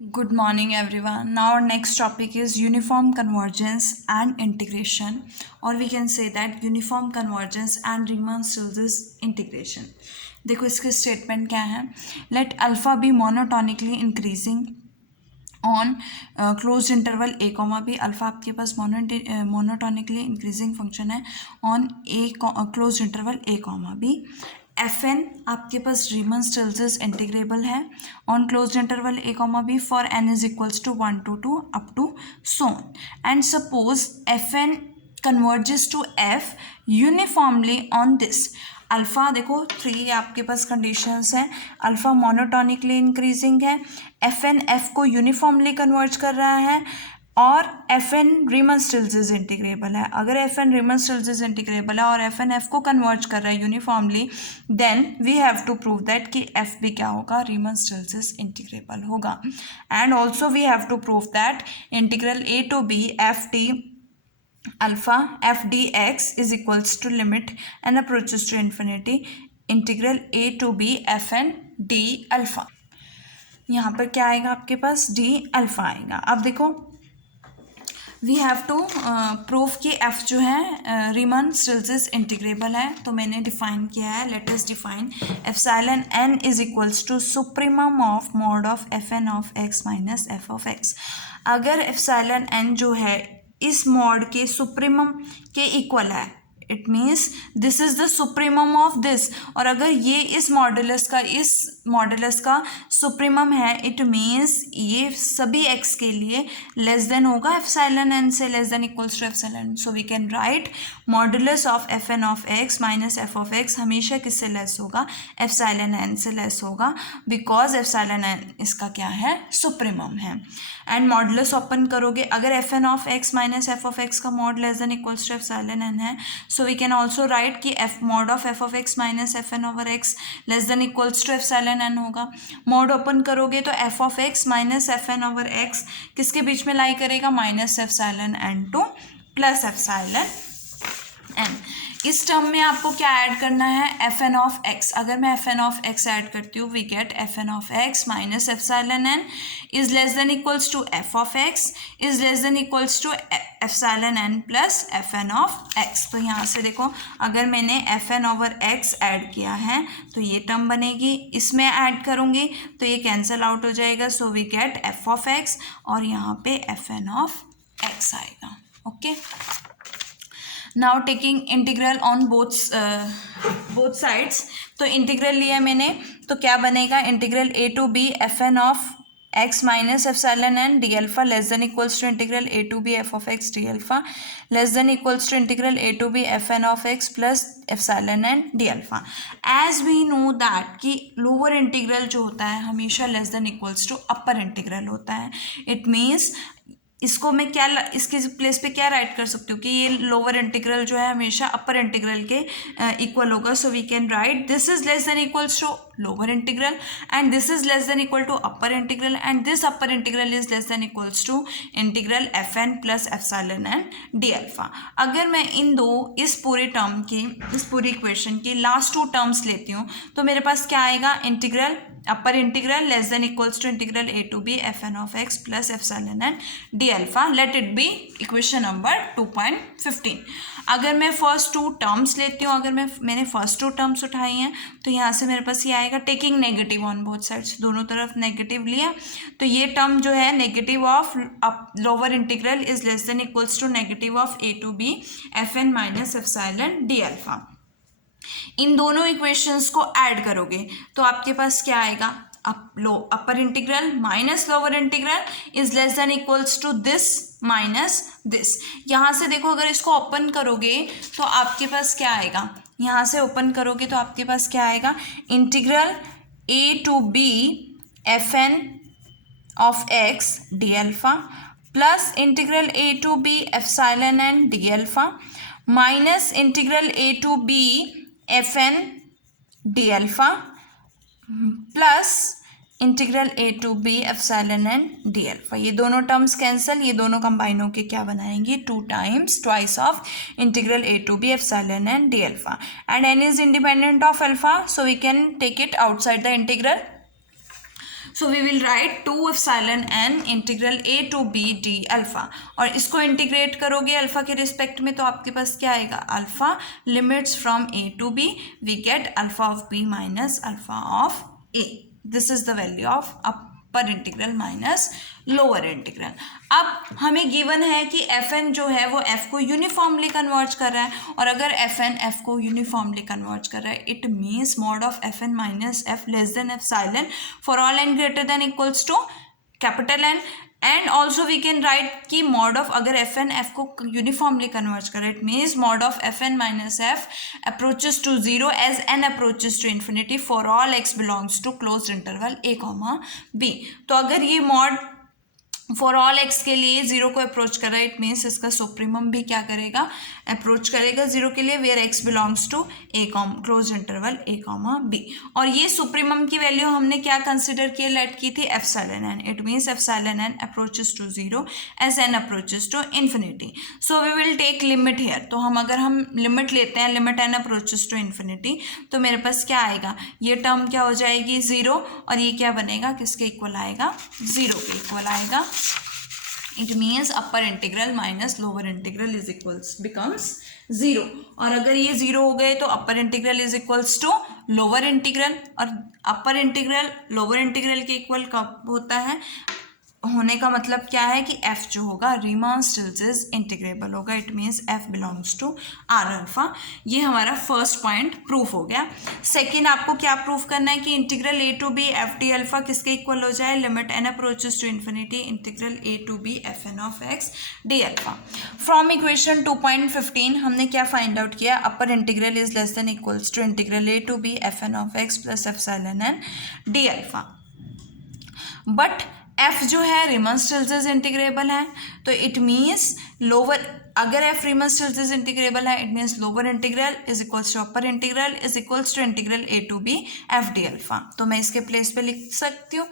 Good morning, everyone. Now, our next topic is uniform convergence and integration, or we can say that uniform convergence and Riemann-Stieltjes integration. देखो इसके statement क्या है. Let alpha be monotonically increasing on closed interval a comma b. Alpha आपके पास monotonically increasing function है on a close interval a comma b. F n आपके पास Riemann Stieltjes integrable है on close interval A comma b for n is equals to 1 to 2 up to son. And suppose f n converges to f uniformly on this. Alpha देखो 3 आपके पास conditions हैं. Alpha monotonically increasing है, F n f को uniformly converge कर रहा है, और f n Riemann Stieltjes integrable है. अगर f n Riemann Stieltjes integrable है और एफ एन एफ को कन्वर्ज कर रहा है uniformly, then we have to prove that कि एफ भी क्या होगा, रीमन स्टिल्टस इंटीग्रेबल होगा. And also we have to prove that integral A to B f t alpha f dx is equals to limit and approaches to infinity integral a to b f n d alpha. यहाँ पर क्या आएगा आपके पास, d alpha आएगा. अब देखो we have to proof कि f जो है रीमन स्टिल्टस इंटीग्रेबल है. तो मैंने डिफाइन किया है, let us define epsilon n is equals to supremum of mod of f N of x minus F of x. अगर एप्सिलॉन n जो है इस मॉड के सुप्रीमम के इक्वल है, it means this is the supremum of this. और अगर ये इस मॉडुलस का सुप्रीमम है, इट मीन्स ये सभी x के लिए लेस देन होगा एप्सिलॉन n से, less than equals to epsilon. So we can write modulus of f N of x minus F of x हमेशा किससे लेस होगा, एप्सिलॉन n से लेस होगा, बिकॉज एप्सिलॉन n इसका क्या है, सुप्रीमम है. एंड मॉडुलस ओपन करोगे, अगर f N of x minus F of x का mod less than equals to epsilon n है, so we can also write कि f mod of F of x minus f n over x less than equals to epsilon n होगा. Mod open करोगे तो f of x minus f n over x किसके बीच में lie करेगा, minus epsilon n to plus epsilon n. इस term में आपको क्या ऐड करना है, एफ एन ऑफ एक्स. अगर मैं f N of x add करती हूँ, we get f N of x minus epsilon n is less than equals to f of x is less than equals to epsilon n plus f N of x. तो यहाँ से देखो, अगर मैंने f n over x add किया है तो ये टर्म बनेगी, इसमें ऐड करूँगी तो ये कैंसिल आउट हो जाएगा. So we get f of x और यहाँ पे एफ एन ऑफ एक्स आएगा. Okay, now taking integral on both sides. तो इंटीग्रल लिया मैंने, तो क्या बनेगा, integral A to B F N of x minus epsilon n d alpha less than equals to integral A to B f of x D alpha less than equals to integral A to B F N of x plus epsilon n d alpha. As we know that कि lower integral जो होता है हमेशा less than equals to upper integral होता है. It means इसको मैं क्या, इसके प्लेस पे क्या राइट कर सकती हूँ कि ये लोअर इंटीग्रल जो है हमेशा अपर इंटीग्रल के इक्वल होगा. So we can write this is less than equals to lower integral and this is less than equal to upper integral and this upper integral is less than equals to integral f n plus epsilon n d alpha. अगर मैं इस पूरे term की, इस पूरी equation की last 2 terms लेती हूँ तो मेरे पास क्या आएगा, integral upper integral less than equals to integral A to B F N of x plus epsilon n d alpha. Let it be equation number 2.15. अगर मैं फर्स्ट 2 टर्म्स लेती हूँ, अगर मैंने फर्स्ट 2 टर्म्स उठाई हैं तो यहाँ से मेरे पास ये आएगा, taking negative on both sides, दोनों तरफ नेगेटिव लिया तो ये टर्म जो है negative of lower integral is less than equals to negative of a to B F n minus epsilon d alpha. इन दोनों इक्वेशंस को ऐड करोगे तो आपके पास क्या आएगा, upper integral minus lower integral is less than equals to this minus this. यहाँ से देखो, अगर इसको ओपन करोगे तो आपके पास क्या आएगा, यहाँ से ओपन करोगे तो आपके पास क्या आएगा, integral A to B F N of x D alpha plus integral A to b epsilon n d alpha minus integral A to B F N D alpha plus integral A to b epsilon n d alpha. ये दोनों terms cancel, ये दोनों combine होके क्या बनाएंगे, 2 times twice of integral A to b epsilon n d alpha. And n is independent of alpha, so we can take it outside the integral. So we will write 2 epsilon N integral A to B D alpha, और इसको integrate करोगे alpha के respect में तो आपके पास क्या आएगा, alpha limits from a to b, we get alpha of B minus alpha of a. This is the value of upper integral minus lower integral. अब हमें गिवन है कि एफ एन जो है वो एफ को यूनिफॉर्मली कन्वर्ज कर रहा है, और अगर एफ एन एफ को यूनिफॉर्मली कन्वर्ज कर रहा है it means mod of f n minus f less than epsilon for all n greater than equals to capital n. And also we can write कि मॉड ऑफ अगर f n f को uniformly converge करे it means mod of f n minus f approaches to zero as N approaches to infinity for all x belongs to close interval A comma B. तो अगर ये mod for all x के लिए zero को approach कर रहा है it means इसका सुप्रीमम भी क्या करेगा, अप्रोच करेगा जीरो के लिए where x belongs to a come close interval A comma b. और ये सुप्रीमम की वैल्यू हमने क्या कंसिडर किया, लेट की थी epsilon N. It means epsilon N approaches to zero as N approaches to infinity. So we will take limit here. तो अगर हम लिमिट लेते हैं, limit N approaches to infinity, तो मेरे पास क्या आएगा, ये टर्म क्या हो जाएगी जीरो, और ये क्या बनेगा, किसके इक्वल आएगा, जीरो के इक्वल आएगा. It means upper integral minus lower integral is equals becomes zero. और अगर ये जीरो हो गए तो upper integral is equals to lower integral, और अपर इंटीग्रल लोअर इंटीग्रल के इक्वल कब होता है, होने का मतलब क्या है कि f जो होगा रीमान स्टिल्स इंटीग्रेबल होगा. It means f belongs to R alpha. ये हमारा फर्स्ट पॉइंट प्रूफ हो गया. सेकंड आपको क्या प्रूफ करना है कि integral a to B F D alpha किसके इक्वल हो जाए, limit n approaches to infinity integral a to B F N of x D alpha. From equation 2.15 हमने क्या फाइंड आउट किया, upper integral is less than equals to integral a to B F N of x plus epsilon n D alpha. But f जो है Riemann Stieltjes integrable है, तो it means lower, अगर f Riemann Stieltjes integrable है it means lower integral is equals to upper integral is equals to integral a to B F D alpha. तो मैं इसके place पे लिख सकती हूँ,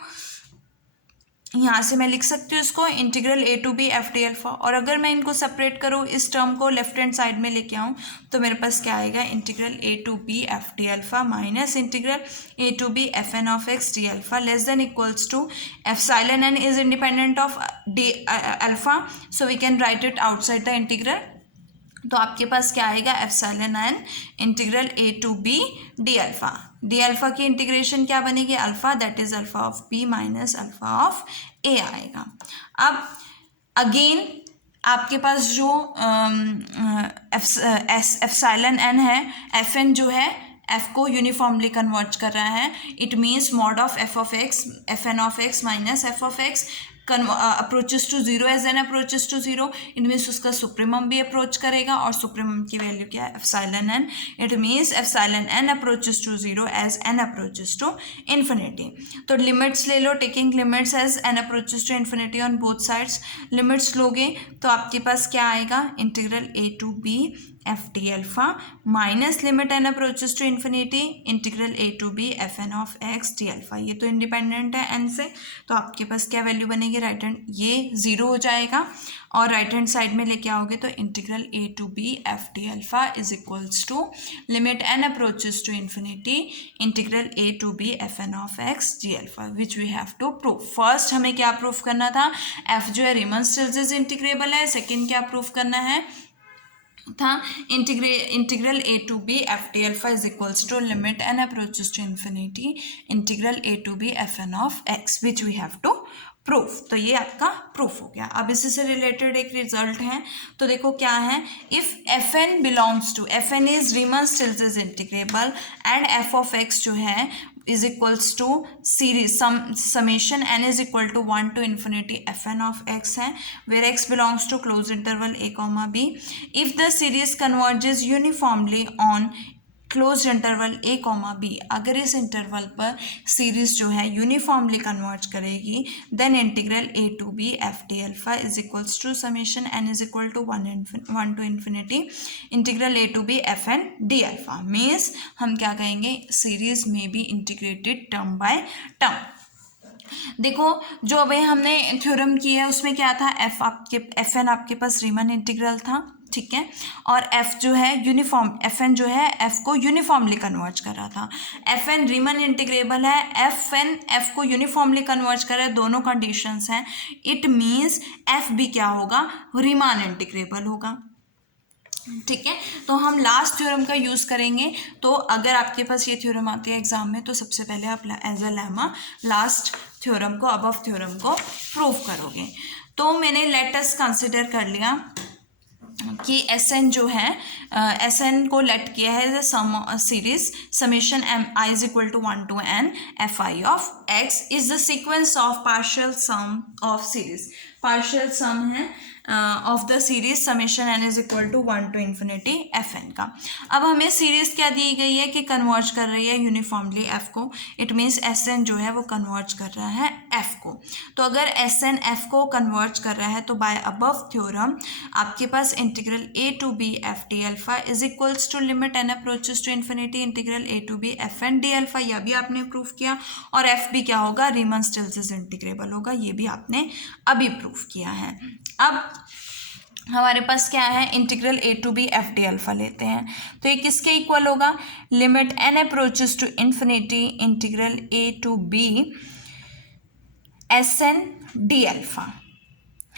यहाँ से मैं लिख सकती हूँ इसको integral a to B F D alpha. और अगर मैं इनको सेपरेट करूँ, इस टर्म को लेफ्ट हैंड साइड में लेके आऊँ, तो मेरे पास क्या आएगा, integral a to B F D alpha minus integral a to B F N of x D alpha less than equals to epsilon N is independent of D alpha, so we can write it outside the integral. तो आपके पास क्या आएगा, epsilon N integral a to B D alpha. D alpha की integration क्या बनेगी, alpha, that is alpha of B minus alpha of ए आएगा. अब अगेन आपके पास जो एप्सिलॉन एन है, एफ एन जो है एफ को यूनिफॉर्मली कन्वर्ट कर रहा है. It means mod of F of X F N of x minus F of X approaches to zero as N approaches to zero. It means उसका supremum भी approach करेगा, और सुप्रीमम की value क्या है, epsilon N. It means epsilon N approaches to zero as N approaches to infinity. तो limits ले लो, taking limits as N approaches to infinity on both sides. Limits लोगे तो आपके पास क्या आएगा, integral a to B F D alpha minus limit N approaches to infinity integral a to B F N of x D alpha. ये तो independent है n से, तो आपके पास क्या वैल्यू बनेगी, राइट हैंड ये जीरो हो जाएगा, और राइट हैंड साइड में लेके आओगे तो integral a to B F D alpha is equals to limit N approaches to infinity integral a to B F N of x D alpha, which we have to prove. First हमें क्या proof करना था, f जो है Riemann Stieltjes integrable है. Second क्या proof करना है था, integral a to B F D alpha is equals to limit N approaches to infinity integral a to B F N of X, which we have to proof. तो ये आपका proof हो गया. अब इसी से रिलेटेड एक रिजल्ट है, तो देखो क्या है, if f n belongs to, f n is Riemann Stieltjes integrable and f of x जो है is equals to series summation n is equal to 1 to infinity fn of x है, where x belongs to closed interval a comma b. if the series converges uniformly on close interval A comma B, अगर इस interval पर series जो है uniformly converge करेगी, then integral a to B F D alpha is equals to summation n is equal to 1 to infinity integral a to B F N D alpha. Means हम क्या कहेंगे, series में be integrated term by term. देखो जो अभी हमने theorem किया है उसमें क्या था, एफ एन आपके पास रीमन इंटीग्रल था, ठीक है। और एफ जो है यूनिफॉर्म, एफ एन जो है एफ को यूनिफॉर्मली कन्वर्ज कर रहा था। एफ एन रीमन इंटीग्रेबल है, एफ एन एफ को यूनिफॉर्मली कन्वर्ज कर रहा है, दोनों कंडीशंस हैं। इट मीन्स एफ भी क्या होगा, रीमान इंटीग्रेबल होगा। ठीक है, तो हम लास्ट थ्योरम का यूज़ करेंगे। तो अगर आपके पास ये थ्योरम आती है एग्जाम में, तो सबसे पहले आप as a lemma last theorem को, अबव थ्योरम को प्रूव करोगे। तो मैंने लेट अस कंसिडर कर लिया कि एस एन जो है, एस एन को लेट किया है sum series summation m i is equal to 1 to n f i of x is the sequence of partial sum of series. Partial sum है of the series summation n is equal to 1 to infinity f n का। अब हमें series क्या दी गई है कि converge कर रही है यूनिफॉर्मली एफ को। इट मीन्स एस एन जो है वो कन्वर्ज कर रहा है एफ को। तो अगर एस एन एफ को कन्वर्ज कर रहा है तो बाय अबव थ्योरम आपके पास integral A to B F D alpha is equals to limit N approaches to infinity integral A to B F N D alpha, यह भी आपने प्रूव किया। और एफ भी क्या होगा, रीमन स्टिल्स इंटीग्रेबल होगा, ये भी आपने अभी प्रूव किया है। अब हमारे पास क्या है, integral A to B F D alpha लेते हैं। तो ये किसके इक्वल होगा, limit N approaches to infinity integral A to B S N D alpha,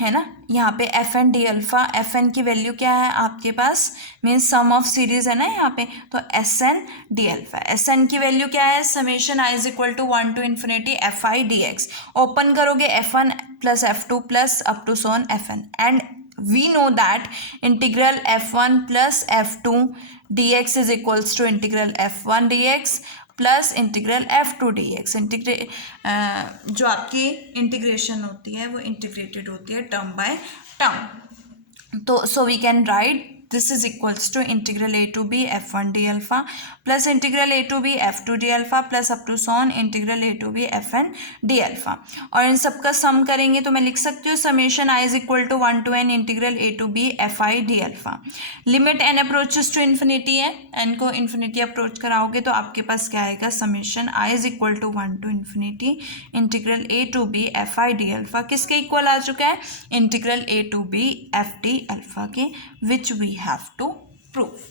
है ना। यहाँ पे F N D alpha, F N की वैल्यू क्या है आपके पास, मीन्स सम ऑफ सीरीज है ना यहाँ पे, तो S N D alpha. S N की वैल्यू क्या है, summation I is equal to 1 to infinity f i d x. Open करोगे f one plus f two plus up to so on f n, and we know that integral f1 plus f2 dx is equals to integral f1 dx plus integral f2 dx। जो आपकी integration होती है वो integrated होती है term by term. तो so we can write this is equals to integral A to B f one d alpha plus integral A to B f two d alpha plus up to so on integral A to B F N D alpha. और इन सबका सम करेंगे तो मैं लिख सकती हूँ summation I is equal to 1 to n integral A to B f i d alpha. Limit N approaches to infinity है, एन को इन्फिनिटी अप्रोच कराओगे तो आपके पास क्या आएगा, summation I is equal to 1 to infinity integral A to B f i d alpha. किसके equal आ चुका है, integral A to B F D alpha के, which we have to prove।